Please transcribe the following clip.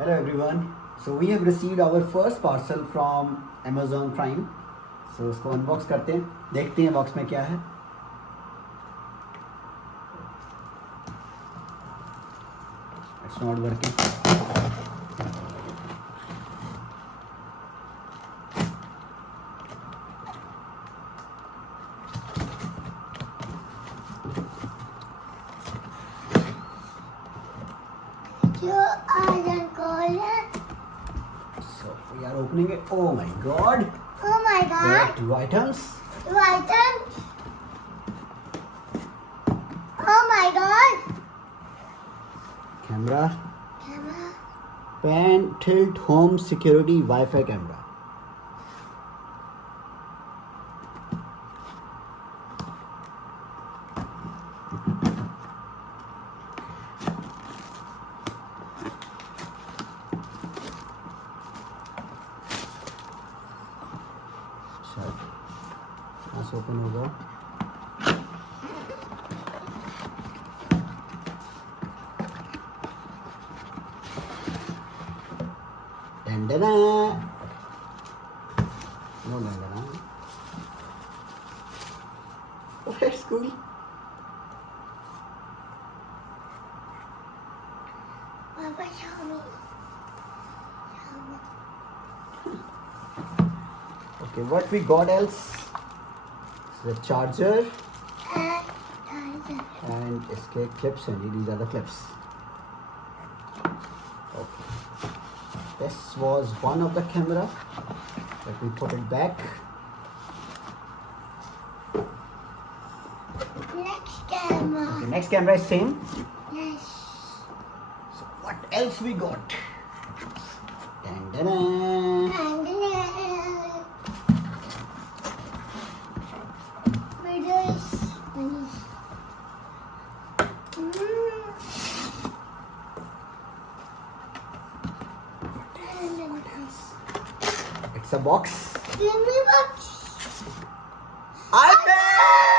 Hello everyone. So we have received our first parcel from Amazon Prime. So उसको unbox करते हैं, देखते हैं बॉक्स में क्या है. It's not working. So we are opening it. Oh my god. Oh my There are god. two items. Whiten. Oh my god. Camera. Camera. Pan tilt home security Wi-Fi camera. अच्छा यहाँ से open होगा. डंडना no डंडना. Oh, that's cool. Papa, show me. Okay, what we got else? The charger and इसके clips हैं जी. These are the clips. Okay. This was one of the camera. Let me put it back. Next camera. The next camera is same. Yes. So what else we got? Dun-dun-dun. And video is nice. It's a box. Give me box. iPad!